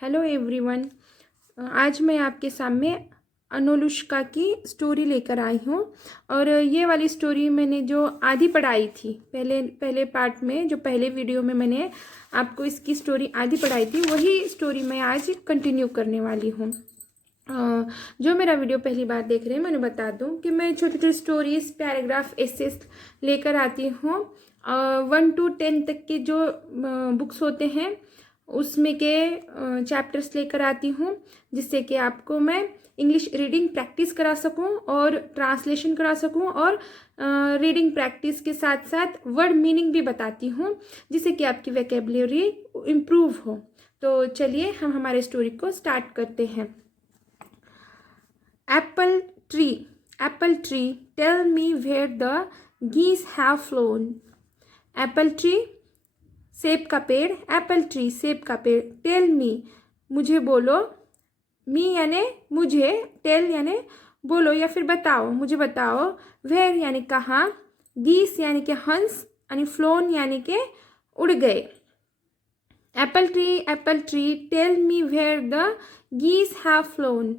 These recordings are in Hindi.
Hello everyone. आज मैं आपके सामने अनुष्का की स्टोरी लेकर आई हूँ। और ये वाली स्टोरी मैंने जो आधी पढ़ाई थी पहले पार्ट में, जो पहले वीडियो में मैंने आपको इसकी स्टोरी आधी पढ़ाई थी, वही स्टोरी मैं आज कंटिन्यू करने वाली हूँ। जो मेरा वीडियो पहली बार देख रहे हैं, मैं उन्हें बता दूं कि मैं छोटी छोटी स्टोरीज, पैराग्राफ, एसेस लेकर आती हूँ। 1 to 10 तक के जो बुक्स होते हैं उसमें के चैप्टर्स लेकर आती हूँ, जिससे कि आपको मैं इंग्लिश रीडिंग प्रैक्टिस करा सकूँ और ट्रांसलेशन करा सकूँ, और रीडिंग प्रैक्टिस के साथ साथ वर्ड मीनिंग भी बताती हूँ, जिससे कि आपकी वोकैबुलरी इम्प्रूव हो। तो चलिए हम हमारे स्टोरी को स्टार्ट करते हैं। Apple tree, tell me where the geese have flown. Apple tree, सेब का पेड़, एप्पल ट्री, सेब का पेड़, टेल मी, मुझे बोलो, मी यानी मुझे, टेल यानी बोलो या फिर बताओ, मुझे बताओ, वेयर यानी कहाँ, गीस यानी कि हंस, यानी फ्लोन यानी कि उड़ गए। Apple tree, tell me where the geese have flown.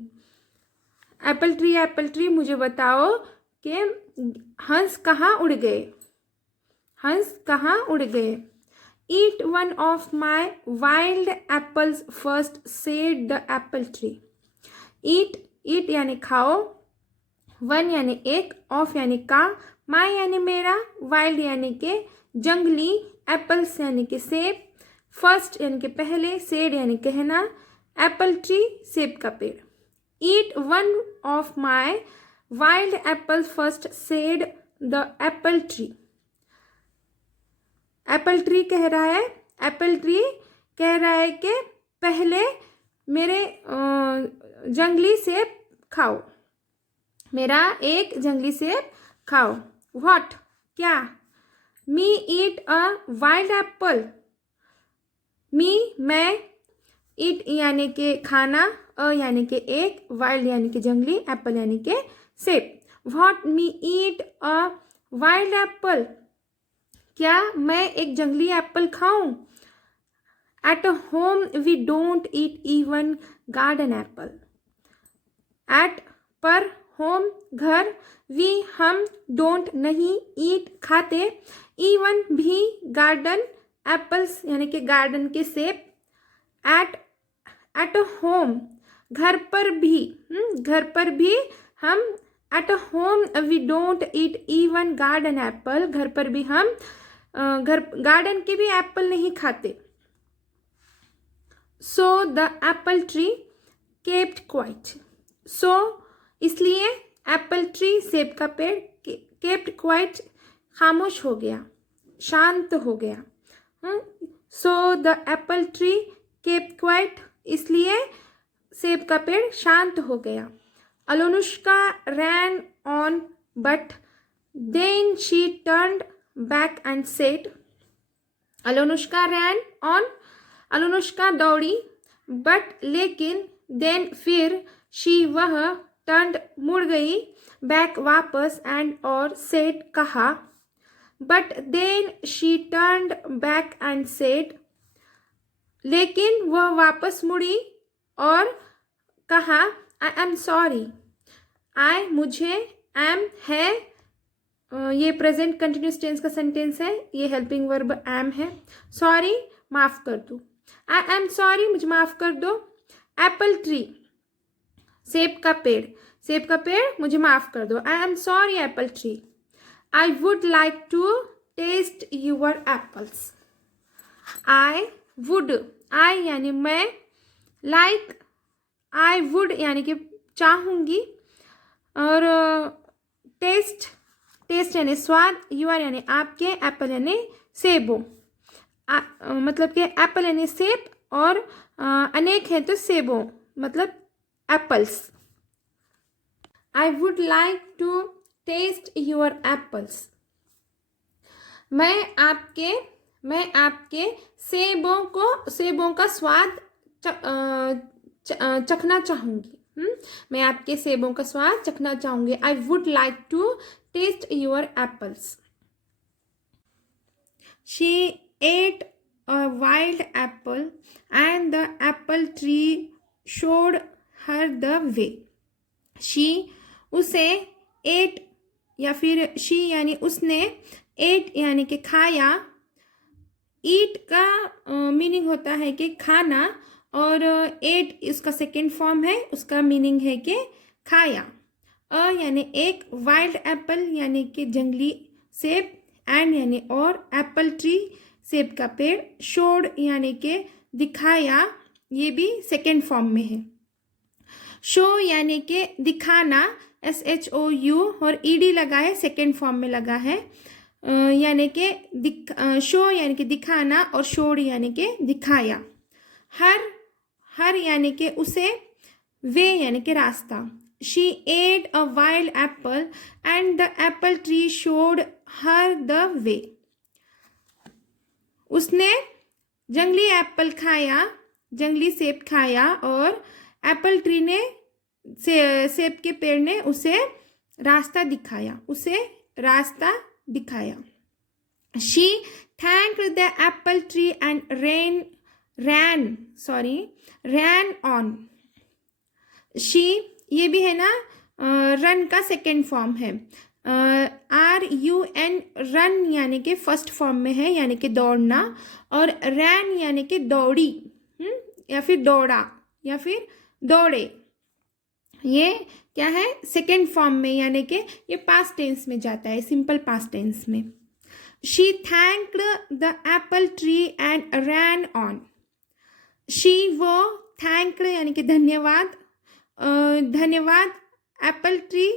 Apple tree, मुझे बताओ कि हंस कहाँ उड़ गए, हंस कहाँ उड़ गए। Eat one of my wild apples first, said the apple tree. Eat यानी खाओ, वन यानी एक, ऑफ यानी का, माई यानी मेरा, वाइल्ड यानी के जंगली, एप्पल्स यानी के सेब, फर्स्ट यानी के पहले, सेड यानी कहना, एप्पल ट्री सेब का पेड़। Eat one of my wild apples first, said the apple tree. Apple tree कह रहा है, एप्पल ट्री कह रहा है कि पहले मेरे जंगली सेब खाओ, मेरा एक जंगली सेब खाओ। व्हाट क्या, मी ईट अ वाइल्ड एप्पल, मी मैं, ईट यानी के खाना, अ यानी के एक, वाइल्ड यानी के जंगली, एप्पल यानी के सेब। What me eat a wild apple, क्या मैं एक जंगली एप्पल खाऊं। At home we don't eat even garden apple, at पर, होम घर, वी हम, डोंट नहीं, ईट खाते, इवन भी, गार्डन एप्पल्स यानी कि गार्डन के सेब। एट होम घर पर भी, घर पर भी हम, at home we don't eat even garden apple, घर पर भी हम घर गार्डन के भी एप्पल नहीं खाते। So the apple tree kept quiet, so इसलिए, एप्पल ट्री सेब का पेड़, केप्ट क्वाइट खामोश हो गया, शांत हो गया। So the apple tree kept quiet, इसलिए सेब का पेड़ शांत हो गया। Anushka ran on but then she turned back and said, Anushka ran on, Anushka दौड़ी, but लेकिन, then फिर, she वह, turned मुड़ गई, back वापस, and और said कहा, but then she turned back and said, लेकिन वह वापस मुड़ी और कहा, I am sorry, I मुझे, am है, ये प्रेजेंट कंटिन्यूस टेंस का सेंटेंस है, ये हेल्पिंग वर्ब एम है। सॉरी माफ कर दो, आई एम सॉरी मुझे माफ कर दो। एप्पल ट्री सेब का पेड़, सेब का पेड़ मुझे माफ कर दो, I am sorry apple tree. I would like to taste your apples, I would, I यानी मैं, लाइक आई वुड यानी कि चाहूँगी, और टेस्ट, टेस्ट यानी स्वाद, यूआर यानी आपके, एप्पल यानी सेबो, मतलब कि एप्पल यानी सेब, और अनेक है तो सेबो मतलब apples. I would like to taste your apples, मैं आपके सेबों का स्वाद चखना चाहूँगी, मैं आपके सेबों का स्वाद चखना चाहूँगी। I would like to taste your apples. She ate a wild apple and the apple tree showed her the way. She उसे ate या फिर she यानी उसने ate यानी कि खाया. ईट का मीनिंग होता है कि खाना और एट इसका सेकेंड फॉर्म है, उसका मीनिंग है कि खाया. यानी एक, वाइल्ड एप्पल यानी कि जंगली सेब, एंड यानी और, एप्पल ट्री सेब का पेड़, शोड यानी कि दिखाया, ये भी सेकेंड फॉर्म में है. शो यानी कि दिखाना, SHOU, और ED लगा है, सेकेंड फॉर्म में लगा है. यानी कि शो यानी कि दिखाना और शोड यानी कि दिखाया. हर यानी कि उसे, वे यानी कि रास्ता. She ate a wild apple and the apple tree showed her the way. उसने जंगली एप्पल खाया, जंगली सेब खाया, और एप्पल ट्री ने, सेब के पेड़ ने उसे रास्ता दिखाया, She thanked the apple tree and ran on. She, ये भी है ना, रन का सेकेंड फॉर्म है. RUN, रन यानी कि फर्स्ट फॉर्म में है, यानी कि दौड़ना, और रैन यानी कि दौड़ी, या फिर दौड़ा, या फिर दौड़े. ये क्या है, सेकेंड फॉर्म में, यानी कि ये पास्ट टेंस में जाता है, सिंपल पास्ट टेंस में. She thanked the apple tree and ran on. She, वो, thanked यानी कि धन्यवाद, एप्पल ट्री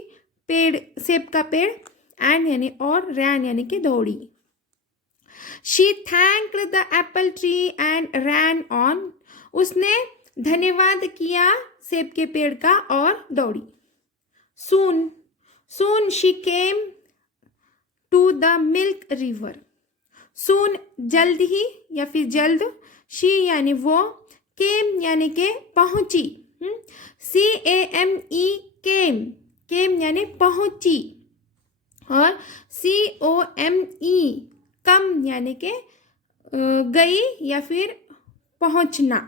पेड़, सेब का पेड़, एंड यानी और, रैन यानी कि दौड़ी. She thanked the apple tree and ran on. उसने धन्यवाद किया सेब के पेड़ का और दौड़ी. Soon she came to the milk river. Soon जल्द ही या फिर जल्द, she यानी वो, came यानी कि पहुंची, CAME, came यानी पहुंची, और COME, कम यानी कि गई या फिर पहुंचना.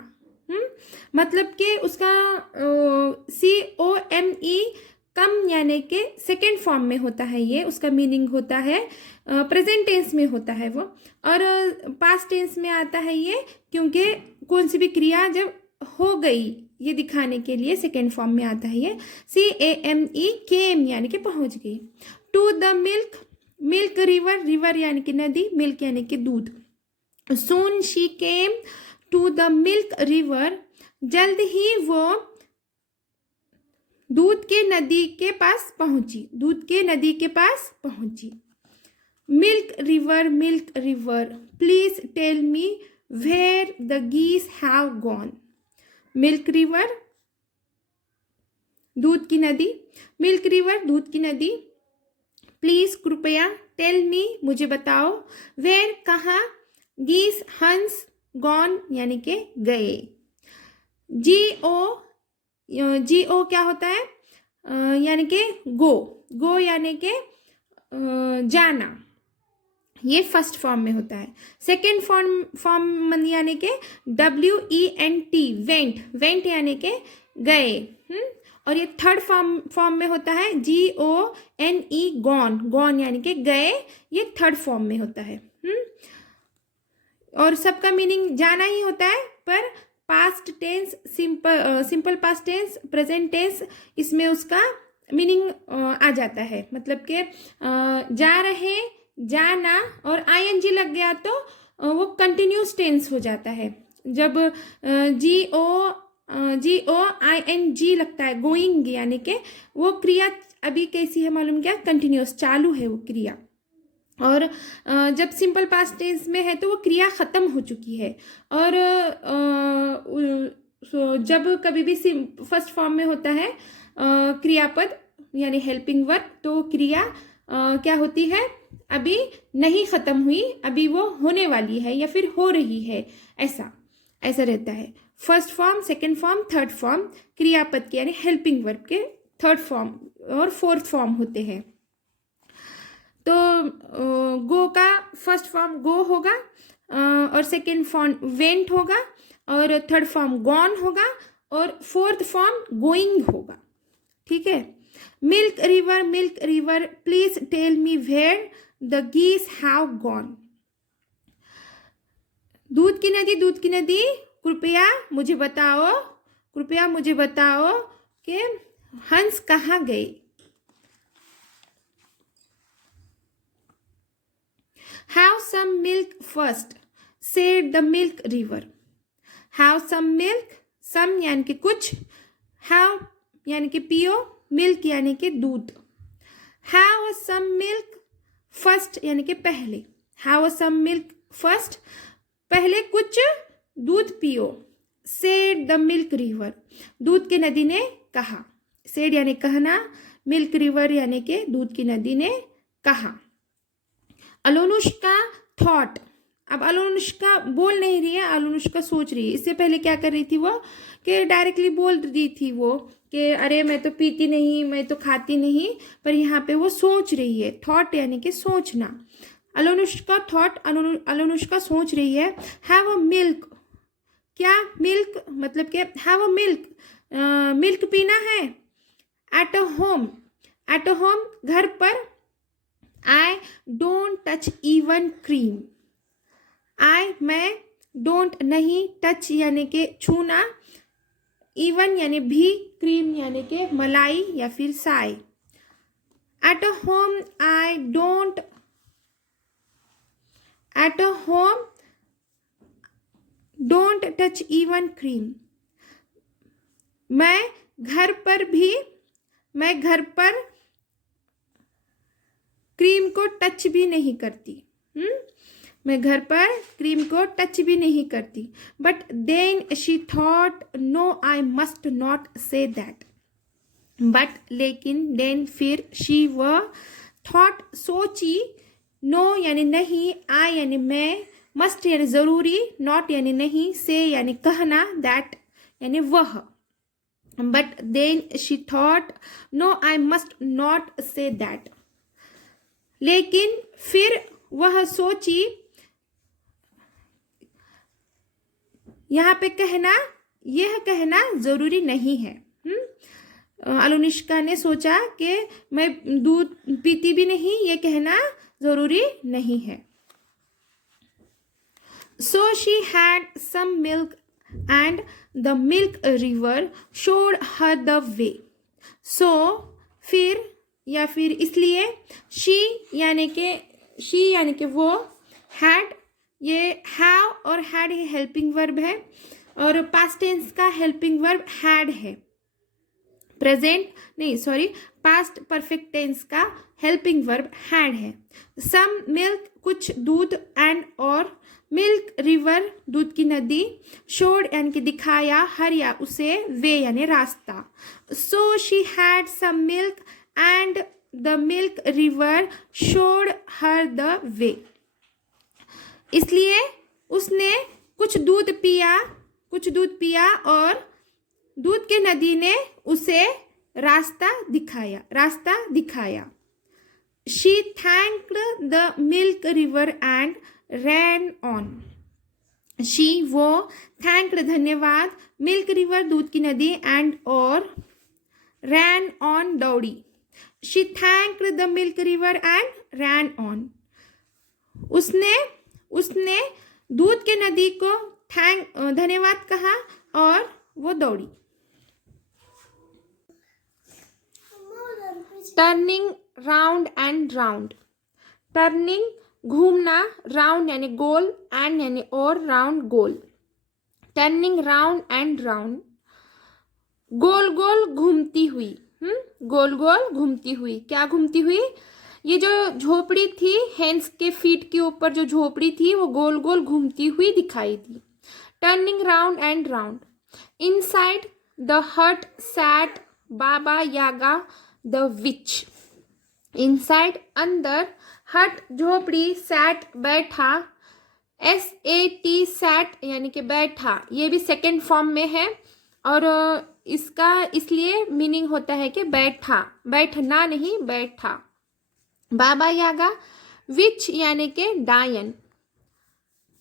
मतलब कि उसका COME, कम यानी कि सेकेंड फॉर्म में होता है, ये उसका मीनिंग होता है, प्रेजेंट टेंस में होता है वो, और पास्ट टेंस में आता है ये, क्योंकि कौन सी भी क्रिया जब हो गई ये दिखाने के लिए सेकेंड फॉर्म में आता है ये. CAME, केम यानी कि पहुंच गई. To the milk river, river यानी कि नदी, मिल्क यानी कि दूध. Soon she came to the milk river. जल्द ही वो दूध के नदी के पास पहुंची. Milk river, please tell me where the geese have gone. Milk river, दूध की नदी, मिल्क रिवर, दूध की नदी. प्लीज, कृपया, टेल मी, मुझे बताओ, वेयर, कहाँ, geese, हंस, gone यानी कि गए. GO क्या होता है, यानी कि गो यानी कि जाना, ये फर्स्ट फॉर्म में होता है. सेकेंड फॉर्म यानी कि WENT, वेंट यानी कि गए. और ये थर्ड फॉर्म में होता है GONE, गॉन यानी कि गए, ये थर्ड फॉर्म में होता है. और सबका मीनिंग जाना ही होता है, पर past tense, simple past tense, present tense, इसमें उसका मीनिंग आ जाता है. मतलब कि जा रहे, जाना, और ING लग गया तो वो कंटिन्यूस टेंस हो जाता है. जब GOING लगता है, गोइंग, यानी कि वो क्रिया अभी कैसी है मालूम क्या, कंटिन्यूस, चालू है वो क्रिया. और जब सिंपल पास्ट टेंस में है तो वो क्रिया ख़त्म हो चुकी है. और जब कभी भी फर्स्ट फॉर्म में होता है क्रियापद यानी हेल्पिंग वर्ब, तो क्रिया क्या होती है, अभी नहीं ख़त्म हुई, अभी वो होने वाली है या फिर हो रही है, ऐसा रहता है. First form, second form, third form क्रियापद के यानी हेल्पिंग वर्ब के थर्ड फॉर्म और फोर्थ फॉर्म होते हैं. तो गो का फर्स्ट फॉर्म गो होगा, और सेकेंड फॉर्म वेंट होगा और थर्ड फॉर्म गॉन होगा और फोर्थ फॉर्म गोइंग होगा। ठीक है। Milk river please tell me where the geese have gone. दूध की नदी कृपया मुझे बताओ कि हंस कहाँ गए। Have some milk first, said the milk river. Have some milk, some यानी कि कुछ, have यानी कि पियो, milk यानी कि दूध। Have some milk first यानी कि पहले, have some milk first, पहले कुछ दूध पियो। said the milk river, दूध की नदी ने कहा। said यानी कहना, milk river यानी कि दूध की नदी ने कहा। अलोनुष्का थॉट, अब अलोनुष्का बोल नहीं रही है, अलोनुष्का सोच रही है। इससे पहले क्या कर रही थी वो, कि डायरेक्टली बोल रही थी वो कि अरे मैं तो पीती नहीं, मैं तो खाती नहीं, पर यहाँ पे वो सोच रही है। थॉट यानी कि सोचना। अलोनुष्का थॉट, अलोनुष्का सोच रही है। हैव अ मिल्क, क्या मिल्क मतलब कि हैव अ मिल्क, मिल्क पीना है। एट अ होम घर पर। I don't touch even cream, मैं डोंट नहीं, टच यानी कि छूना, इवन यानी भी, क्रीम यानी कि मलाई या फिर Sai. At a home don't touch even cream, मैं घर पर क्रीम को टच भी नहीं करती। मैं घर पर क्रीम को टच भी नहीं करती। But then she thought no I must not say that, but लेकिन, देन फिर, शी वह, थॉट सोची, नो यानी नहीं, आई यानी मैं, मस्ट यानी जरूरी, नॉट यानी नहीं, से यानी कहना, दैट यानी वह। But then she thought no I must not say that, लेकिन फिर वह सोची, यहाँ पे यह कहना जरूरी नहीं है। अलोनुष्का ने सोचा कि मैं दूध पीती भी नहीं, ये कहना जरूरी नहीं है। So she had some milk and the milk river showed her the way. So फिर या फिर इसलिए, शी यानी कि वो, हैड ये हैव और हैड ये हेल्पिंग वर्ब है और पास्ट टेंस का हेल्पिंग वर्ब हैड है। पास्ट परफेक्ट टेंस का हेल्पिंग वर्ब हैड है। सम मिल्क कुछ दूध, एंड और मिल्क रिवर दूध की नदी, शोड यानी कि दिखाया, हर या उसे, वे यानी रास्ता। So she had some milk and the milk river showed her the way, इसलिए उसने कुछ दूध पिया और दूध की नदी ने उसे रास्ता दिखाया। She thanked the milk river and ran on, she वो, थैंक्ड धन्यवाद, मिल्क रिवर दूध की नदी, एंड और, रैन ऑन दौड़ी। She thanked the milk river and ran on, उसने दूध के नदी को धन्यवाद कहा और वो दौड़ी। Turning round and round, turning घूमना, राउंड यानी गोल, एंड यानी और, राउंड गोल। टर्निंग राउंड एंड राउंड, गोल गोल घूमती हुई। गोल गोल घूमती हुई, क्या घूमती हुई, ये जो झोपड़ी थी, हेंस के फीट के ऊपर जो झोपड़ी थी वो गोल गोल घूमती हुई दिखाई दी। Turning round and round. Inside the hut sat Baba Yaga the which. Inside अंदर, हट झोपड़ी, सैट बैठा, SAT सैट यानी कि बैठा, ये भी सेकेंड फॉर्म में है और इसका इसलिए मीनिंग होता है कि बैठा, बैठना नहीं, बैठा। बाबा यागा, विच यानी कि डायन।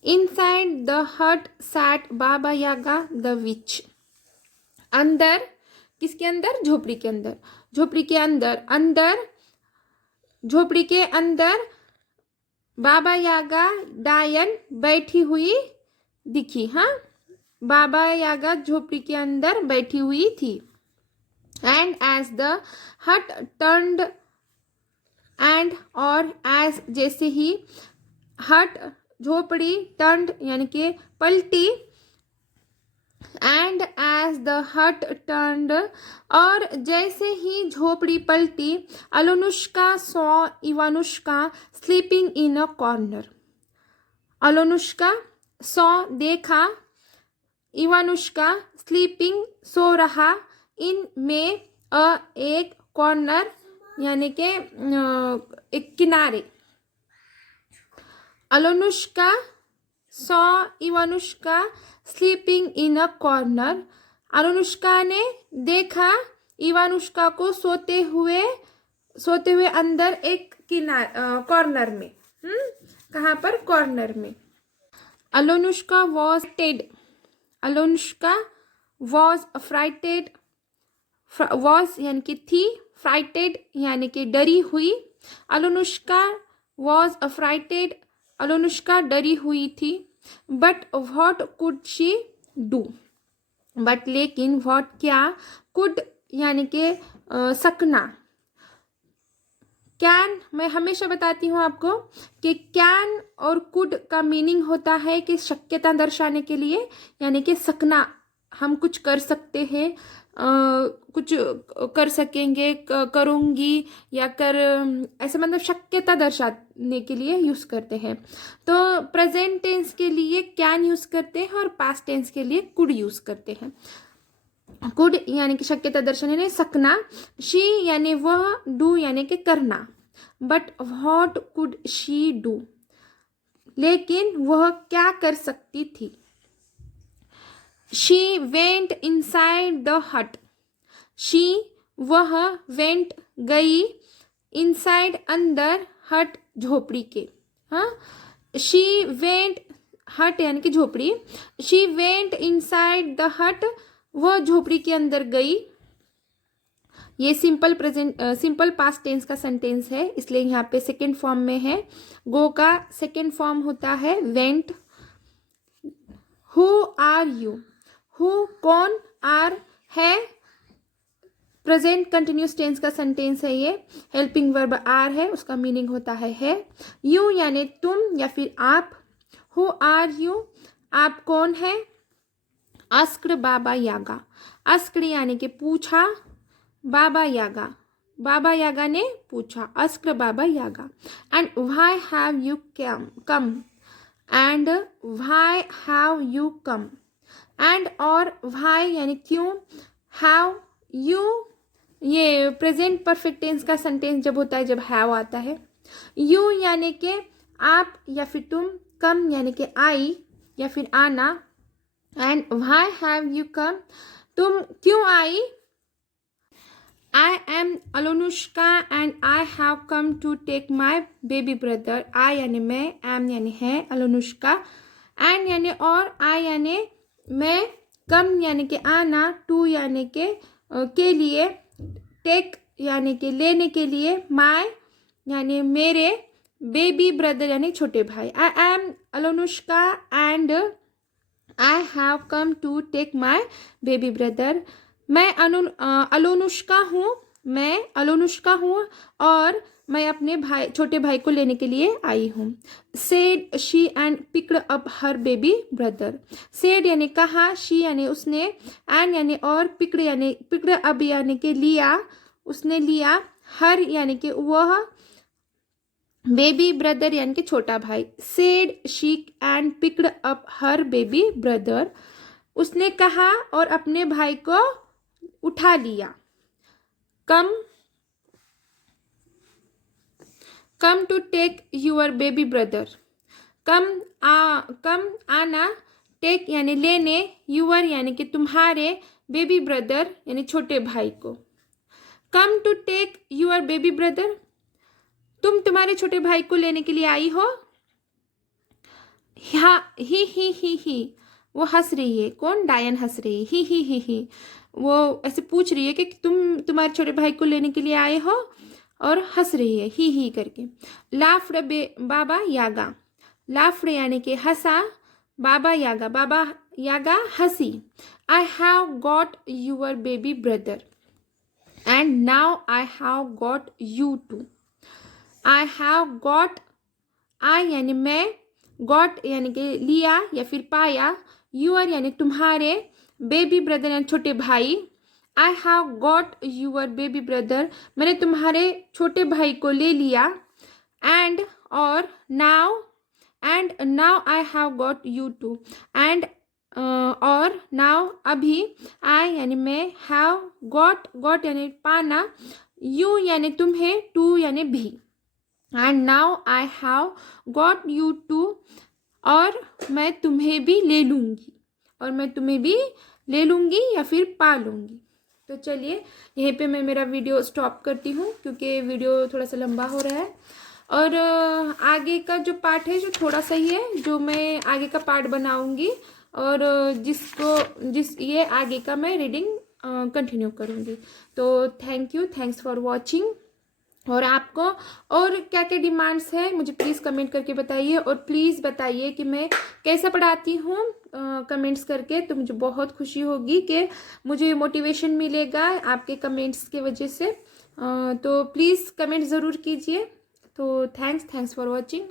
Inside the hut sat Baba Yaga the विच। अंदर, किसके अंदर? झोपड़ी के अंदर। झोपड़ी के अंदर, अंदर झोपड़ी के अंदर बाबा यागा डायन बैठी हुई दिखी। हाँ, बाबा यागा झोपड़ी के अंदर बैठी हुई थी। And as the hut turned, and और एज जैसे ही हट झोपड़ी टर्न्ड यानी कि पलटी, and as the hut turned और जैसे ही झोपड़ी पलटी, Alyonushka saw Ivanushka sleeping in a corner. Alyonushka saw देखा, इवानुष्का स्लीपिंग सो रहा, इन में एक कॉर्नर यानी कि एक किनारे। Alyonushka saw Ivanushka sleeping in a corner. Alyonushka ने देखा इवानुष्का को सोते हुए अंदर एक कॉर्नर में। कहाँ पर? कॉर्नर में। अलोनुष्का वॉज टेड, अलोनुष्का वॉज फ्राइटेड, वॉज यानी कि थी, फ्राइटेड यानी कि डरी हुई। अलोनुष्का वॉज फ्राइटेड, अलोनुष्का डरी हुई थी। But what could she do, but लेकिन, व्हाट क्या, कुड यानी कि सकना। कैन, मैं हमेशा बताती हूँ आपको कि कैन और कुड का मीनिंग होता है कि शक्यता दर्शाने के लिए, यानी कि सकना, हम कुछ कर सकते हैं, कुछ कर सकेंगे, करूँगी या कर, ऐसा मतलब शक्यता दर्शाने के लिए यूज़ करते हैं। तो प्रेजेंट टेंस के लिए कैन यूज़ करते हैं और पास्ट टेंस के लिए कुड यूज़ करते हैं। कुड यानी कि शक्यता दर्शाने, यानी सकना। शी यानी वह, डू यानी कि करना। But what could she do, लेकिन वह क्या कर सकती थी। शी वेंट इनसाइड द हट, शी वह, वेंट गई, इनसाइड अंदर, हट झोपड़ी के। हाँ, शी वेंट, हट यानी कि झोपड़ी, शी वेंट इनसाइड द हट, वह झोपड़ी के अंदर गई। ये सिंपल पास्ट टेंस का सेंटेंस है, इसलिए यहाँ पे सेकेंड फॉर्म में है। गो का सेकेंड फॉर्म होता है went. Who are you, who कौन, आर है प्रेजेंट कंटिन्यूस टेंस का सेंटेंस है ये। हेल्पिंग वर्ब आर है, उसका मीनिंग होता है। यू यानी तुम या फिर आप। हु आर यू, आप कौन है। आस्क्ड बाबा यागा, आस्क्ड यानी कि पूछा, बाबा यागा, बाबा यागा ने पूछा, आस्क्ड बाबा यागा। And why have you come, and why have you come, and और व्हाई यानी क्यों, हैव यू ये प्रेजेंट परफेक्ट टेंस का सेंटेंस जब होता है जब हैव आता है। यू यानी कि आप या फिर तुम, कम यानी कि आई या फिर आना, and why have you come, तुम क्यों आई। I am Alyonushka and I have come to take my baby brother. I यानी मैं, एम यानी है, अलोनुष्का, एंड यानी और, आई यानी मैं, कम यानी कि आना, टू यानी के लिए, टेक यानी कि लेने के लिए, माय यानी मेरे, बेबी ब्रदर यानी छोटे भाई। I am Alyonushka and I have come to take my baby brother. मैं अलोनुष्का हूँ, मैं अलोनुष्का हूँ और मैं अपने भाई, छोटे भाई को लेने के लिए आई हूँ। Said she and picked up her baby brother. Said यानी कहा, शी यानी उसने, एंड यानी और, पिक्ड अप यानी कि लिया, उसने लिया, हर यानी कि वह, बेबी ब्रदर यानी कि छोटा भाई। Said she and picked up her baby brother, उसने कहा और अपने भाई को उठा लिया। Come to take your baby brother, come आना, टेक यानी लेने, यूर यानी कि तुम्हारे, बेबी ब्रदर यानी छोटे भाई को। Come to take your baby brother, तुम तुम्हारे छोटे भाई को लेने के लिए आई हो। हाँ, ही वो हंस रही है। कौन? डायन हंस रही है। ही वो ऐसे पूछ रही है कि तुम्हारे छोटे भाई को लेने के लिए आए हो, और हंस रही है ही करके। लाफ्ड बाबा यागा। लाफ्ड यानी कि हंसा। बाबा यागा हंसी। I have got your baby brother and now I have got you too. I have got, I यानी मैं, गॉट यानी कि लिया या फिर पाया, यूर यानी तुम्हारे, बेबी ब्रदर यानी छोटे भाई। I have got your baby brother, मैंने तुम्हारे छोटे भाई को ले लिया। एंड और now I have got you too. And और नाउ अभी, आई यानी मैं, हैव गॉट यानी पाना, यू यानी तुम्हें, टू यानी भी। And now I have got you too, और मैं तुम्हें भी ले लूँगी, और मैं तुम्हें भी ले लूँगी या फिर पा लूँगी। तो चलिए यहीं पे मैं मेरा वीडियो स्टॉप करती हूँ, क्योंकि वीडियो थोड़ा सा लंबा हो रहा है। और आगे का जो पार्ट है जो थोड़ा सा ही है, जो मैं आगे का पार्ट बनाऊँगी, और ये आगे का मैं रीडिंग कंटिन्यू करूँगी। तो थैंक्स फॉर वॉचिंग। और आपको और क्या क्या डिमांड्स है मुझे प्लीज़ कमेंट करके बताइए, और प्लीज़ बताइए कि मैं कैसा पढ़ाती हूँ कमेंट्स करके। तो मुझे बहुत खुशी होगी कि मुझे मोटिवेशन मिलेगा आपके कमेंट्स की वजह से। तो प्लीज़ कमेंट ज़रूर कीजिए। तो थैंक्स फॉर वॉचिंग।